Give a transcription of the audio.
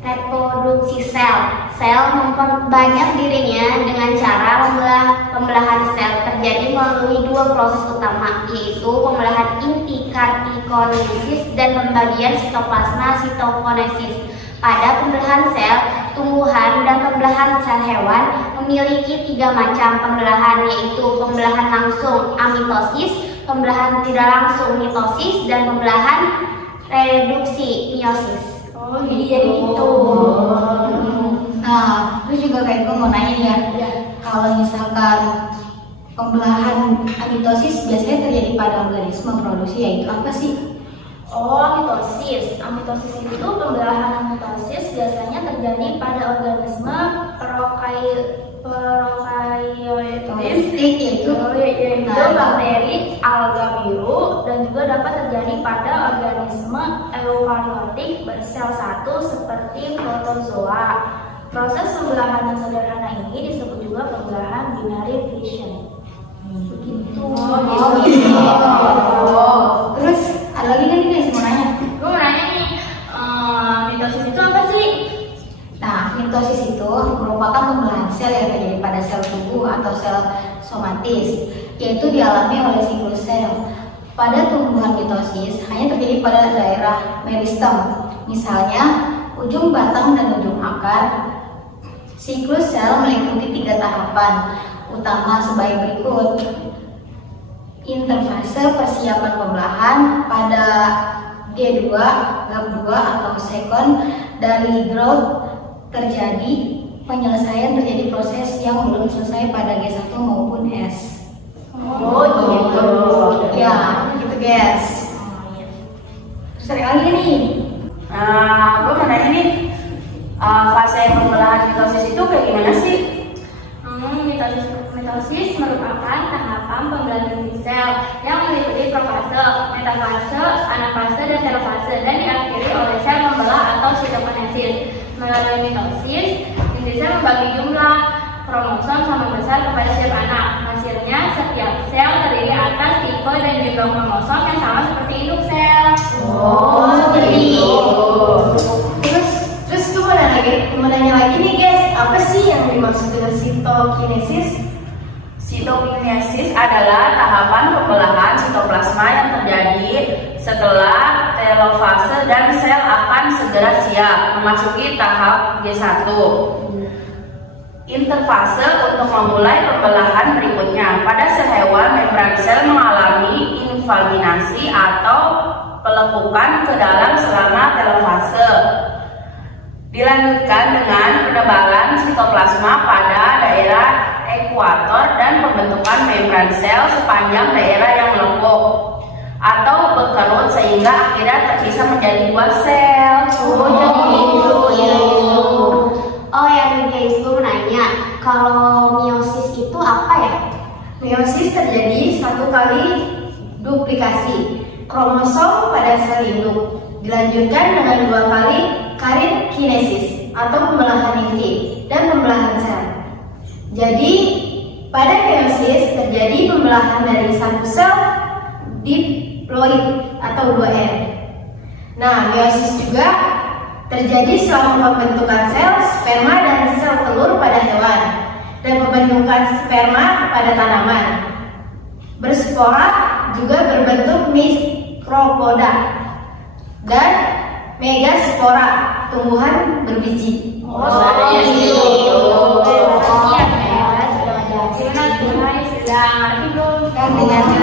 Reproduksi sel. Sel memperbanyak dirinya dengan cara pembelahan sel terjadi melalui dua proses utama, yaitu pembelahan inti kartikonesis dan pembagian sitoplasma sitokinesis. Pada pembelahan sel tumbuhan dan pembelahan sel hewan memiliki tiga macam pembelahan, yaitu pembelahan langsung amitosis, pembelahan tidak langsung mitosis, dan pembelahan reduksi meiosis. Oh, jadi gitu. Nah, terus juga kayak gue mau nanya nih ya, kalau misalkan pembelahan amitosis biasanya terjadi pada organisme produksi, yaitu apa sih? Oh, amitosis. Amitosis itu pembelahan amitosis biasanya terjadi pada organisme prokaryotis, yaitu bakteri, alga biru, dan juga dapat terjadi pada organisme eukariotik bersel satu seperti protozoa. Proses pembelahan yang sederhana ini disebut juga pembelahan binary fission. Begitu. Terus ada lagi kan nih mau nanya? Gue mau nanya nih, mitosis itu apa sih? Nah, mitosis itu merupakan pembelahan sel yang terjadi pada sel tubuh atau sel somatis, yaitu dialami oleh siklus sel. Pada tumbuhan mitosis hanya terjadi pada daerah meristem, misalnya ujung batang dan ujung akar. Siklus sel meliputi 3 tahapan utama sebagai berikut. Interfase persiapan pembelahan pada G2, GAP2 atau second dari growth terjadi, penyelesaian terjadi proses yang belum selesai pada G1 maupun S. Oh, gitu. Ya, gitu guys. Terus ada lagi nih. Gue mau nanya nih, fase pembelahan mitosis itu kayak gimana sih? Mitosis merupakan tahapan pembelahan inti sel yang meliputi profase, metafase, anafase, dan telofase, dan diakhiri oleh sel membelah atau sitokinesis. Melalui mitosis, inti sel membagi jumlah kromosom sama besar kepada setiap anak. Hasilnya, setiap sel terdiri atas tipe dan jumlah kromosom yang sama seperti induk sel. Oh, seperti itu. Terus gue mau nanya lagi nih guys, apa sih yang dimaksud dengan sitokinesis? Sitokinesis adalah tahapan pembelahan sitoplasma yang terjadi setelah telofase dan sel akan segera siap memasuki tahap G1. Interfase untuk memulai pembelahan berikutnya. Pada sel hewan, membran sel mengalami invaginasi atau pelekukan ke dalam selama telofase. Dilanjutkan dengan penebalan sitoplasma pada daerah ekuator dan pembentukan membran sel sepanjang daerah yang melengkung atau berkerut sehingga akhirnya terpisah menjadi 2 sel. Oh, jadi gitu ya. Oh ya guys, gue mau nanya, kalau meiosis itu apa ya? Meiosis terjadi 1 kali duplikasi kromosom pada sel induk, dilanjutkan dengan 2 kali karinkinesis atau pembelahan inti dan pembelahan sel. Jadi pada meiosis terjadi pembelahan dari 1 sel diploid atau 2N. Nah, meiosis juga terjadi selama pembentukan sel sperma dan sel telur pada hewan dan pembentukan sperma pada tanaman. Berspora juga berbentuk mikropoda dan megaspora, tumbuhan berbiji. Oh, gitu. Terima kasih ya, sudah ngerti belum? Ganti-ganti.